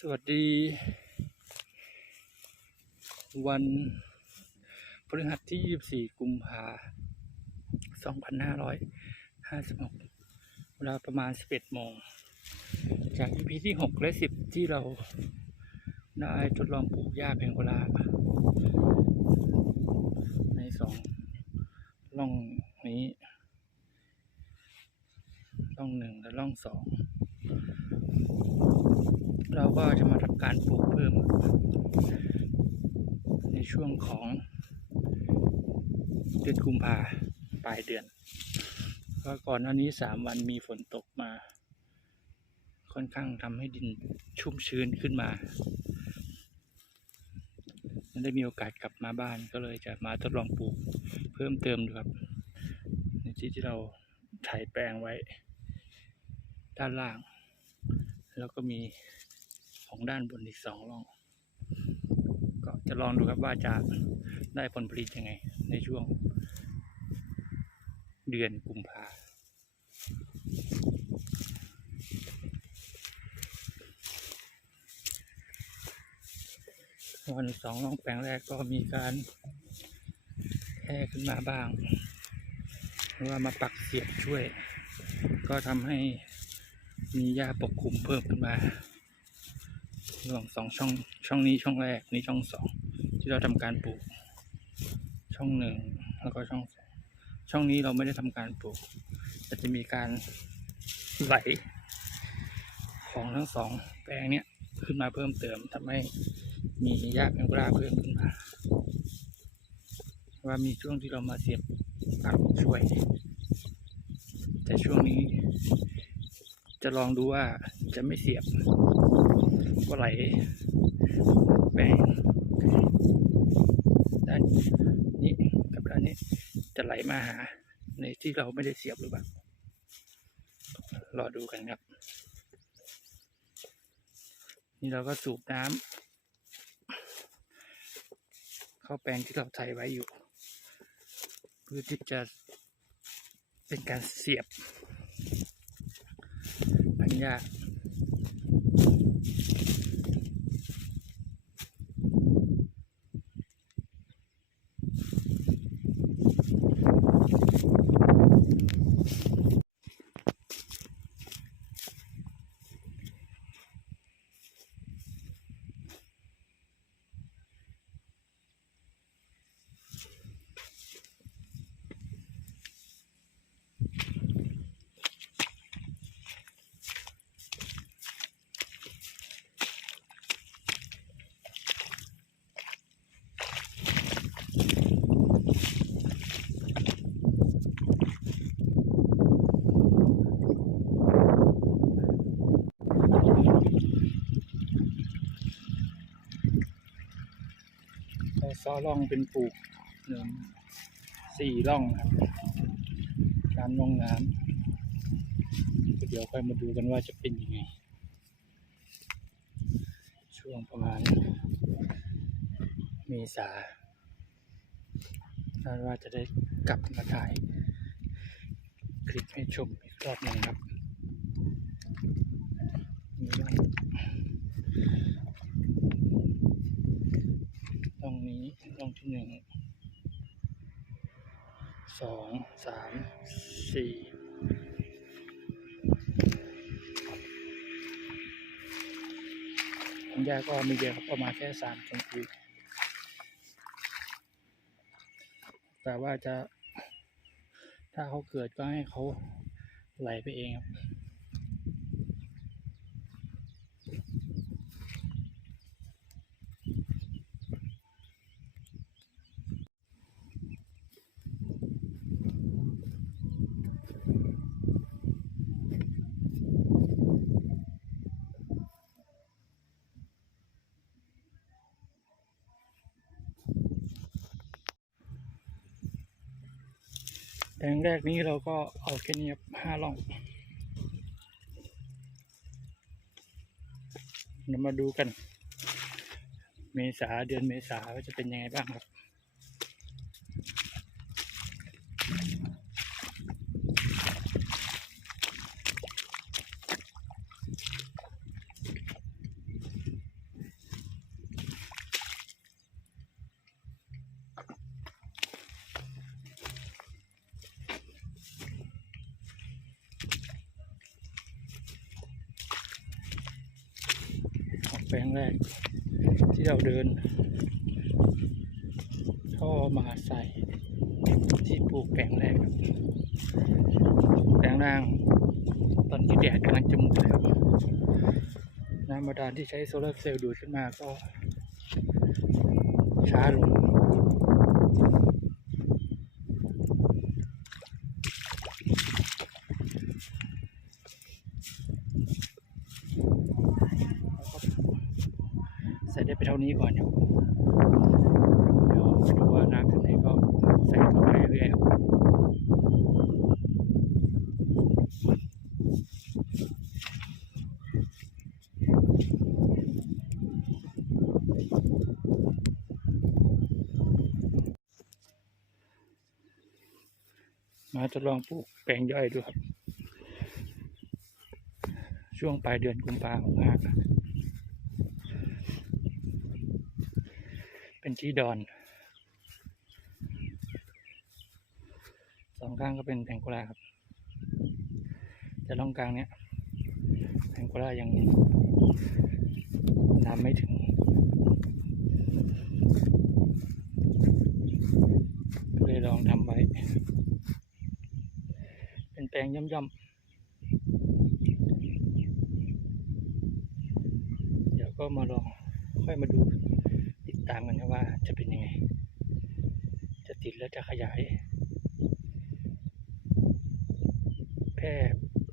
สวัสดี วันพฤหัสที่ 24 กุมภา2556 เวลาประมาณ 11 โมง จาก EP ที่ 6 และ 10 ที่เราได้ทดลองปลูกหญ้าแพงโกลาในสองร่องนี้ร่องหนึ่งและร่องสอง เราก็จะมาทำการปลูกเพิ่ม ในช่วงของเดือนกุมภาปลายเดือนก็ก่อนหน้านี้สามวันมีฝนตกมา ค่อนข้างทำให้ดินชุ่มชื้นขึ้นมาได้มีโอกาสกลับมาบ้านก็เลยจะมาทดลองปลูกเพิ่มเติมดูครับ ในที่ที่เราไถแปลงไว้ด้านล่าง แล้วก็มี ของด้านบนอีกสองร่อง ก็จะลองดูครับว่าจะได้ผลผลิตยังไง ในช่วง เดือนกุมภาวันสองร่องแปลงแรกก็มีการแค่ขึ้นมาบ้างหรือว่ามาปักเสียบช่วย ก็ทำให้มีหญ้าปกคลุมเพิ่มขึ้นมา ระหว่างสองช่องช่องนี้ช่องแรกนี่ช่องสองที่เราทำการปลูก ช่องหนึ่งแล้วก็ช่องสองช่องนี้เราไม่ได้ทำการปลูกแต่จะมีการไหลของทั้งสองแปลงเนี้ยขึ้นมาเพิ่มเติมทำให้มีหญ้าแมงกราเพิ่มขึ้นมาว่ามีช่วงที่เรามาเสียบปักช่วย แต่ช่วงนี้จะลองดูว่าจะไม่เสียบ ก็ไหลแปลงด้านนี้กับด้านนี้จะไหลมาหา ในที่เราไม่ได้เสียบหรือเปล่ารอดูกันครับ นี่เราก็สูบน้ำเข้าแปลงที่เราไถไว้อยู่เพื่อที่จะเป็นการเสียบพันยา ร่องเป็นปลูกหนึ่งสี่ร่องครับการลงน้ำเดี๋ยวค่อยมาดูกันว่าจะเป็นยังไง ช่วงประมาณเมษาคาดว่าจะได้กลับมาถ่าย คลิปให้ชมอีกรอบหนึ่งครับมีร่อง ตรง นี้ตรงที่หนึ่งสองสามสี่ผมยาก็มีเดียวครับประมาณแค่สามชมพูแต่ว่าจะถ้าเขาเกิดก็ให้เขาไหลไปเองครับ แปลงแรกนี้เราก็เอาแค่นี้ห้าล่องเดี๋ยวมาดูกัน เมษาเดือนเมษาว่าจะเป็นยังไงบ้างครับ ลง แรก ที่เราเดิน ท่อมาใส่ที่ปลูกแปลงแรกแปลงล่าง ตอนนี้แดดกำลังจะหมดแล้วน้ำบาดาลที่ใช้โซลาร์เซลล์ดูดขึ้นมาก็ช้าลง ใส่ได้ไปเท่านี้ก่อนครับเดี๋ยวดูว่าน้ำถึงไหนก็ใส่ต่อไปเรื่อยครับมาทดลองปลูกแปลงย่อยดูครับ ช่วงปลายเดือนกุมภาพันธ์ เป็น ที่ดอน สองข้างก็เป็นแผงโกลาครับ แต่ล่องกลางเนี้ยแผงโกลายังน้ำไม่ถึงก็เลยลองทำไว้ เป็นแปลงย่อมๆ เดี๋ยวก็มาลองค่อยมาดู ตามกันนะว่าจะเป็นยังไง จะติดแล้วจะขยาย แพร่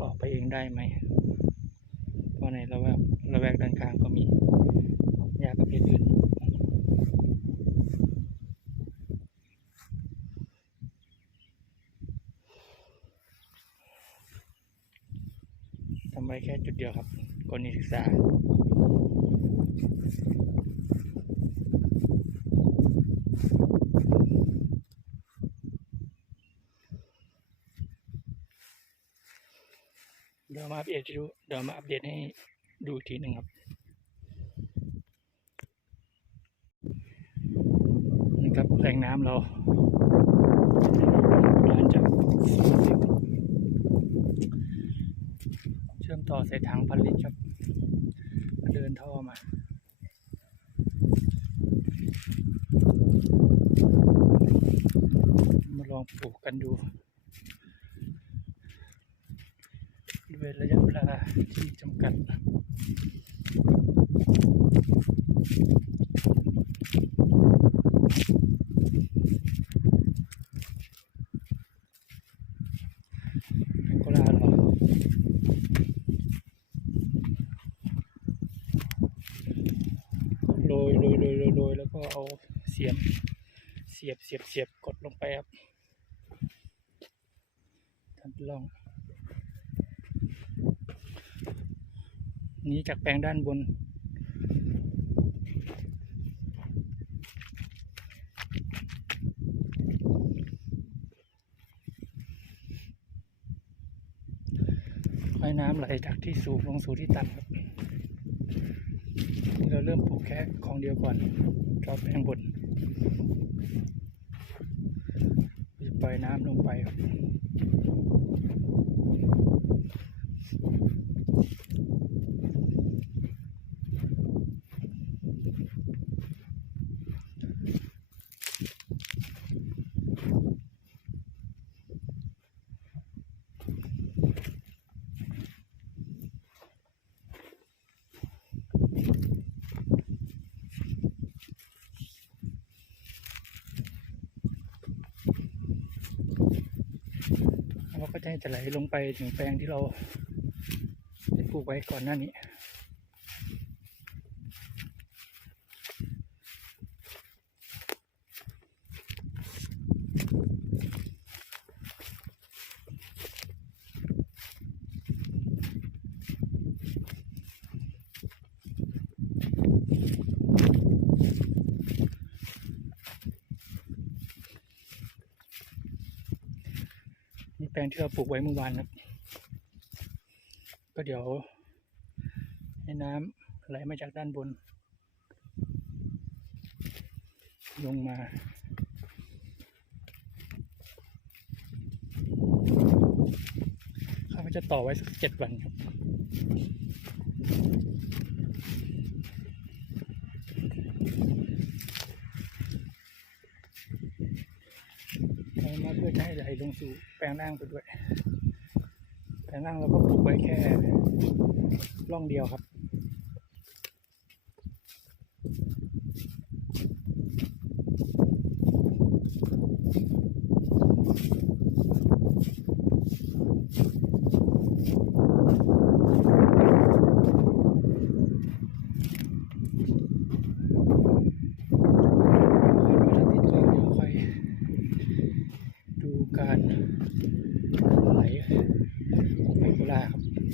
ออกไปเองได้ไหม เพราะในระแวกระแวกด้านข้างก็มีหญ้าประเภทอื่นทำไว้แค่จุดเดียวครับกรณีศึกษา เดี๋ยวมาอัปเดตให้ดูเดี๋ยวมาอัปเดตให้ดูทีหนึ่งครับนี่ครับแหล่งน้ำเราร้านจากเชื่อมต่อใส่ถังพันลิตรครับ เดินท่อมามาลองปลูกกันดู ด้วยระยะเวลาที่จำกัดแองโกลาเอโรยโรยโรยโรยโรยแล้วก็เอาเสียบ เสียบเสียบเสียบกดลงไปครับทำเป็นร่อง นี้จากแปลงด้านบนให้น้ำไหลจากที่สูงลงสู่ที่ต่ำครับนี่เราเริ่มปลูกแค่ของเดียวก่อนรอบแปลงบนปล่อยน้ำลงไปครับ เราก็จะให้จะไหลลงไปถึงแปลงที่เราได้ปลูกไว้ก่อนหน้านี้ ลงที่เราปลูกไว้เมื่อวานครับก็เดี๋ยว ให้น้ำไหลมาจากด้านบน ลงมาเขาก็จะต่อไว้สักเจ็ดวันครับ ไหลลง สู่แปลงล่างไปด้วย แปลงล่างเราก็ปลูกไว้แค่ร่องเดียวครับ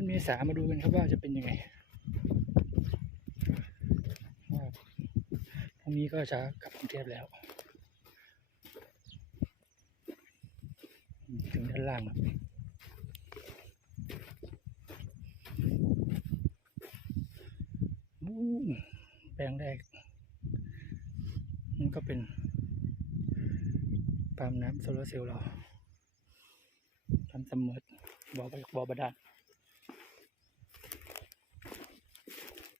อนเมษามาดูกันครับว่าจะเป็นยังไงว่าพรุ่งนี้ก็จะกลับกรุงเทพแล้ว ถึงด้านล่างครับแปลงแรกนั่นก็เป็นปั๊มน้ำโซลาร์เซลล์เราทำเสมอบ่อบ่อบาดาล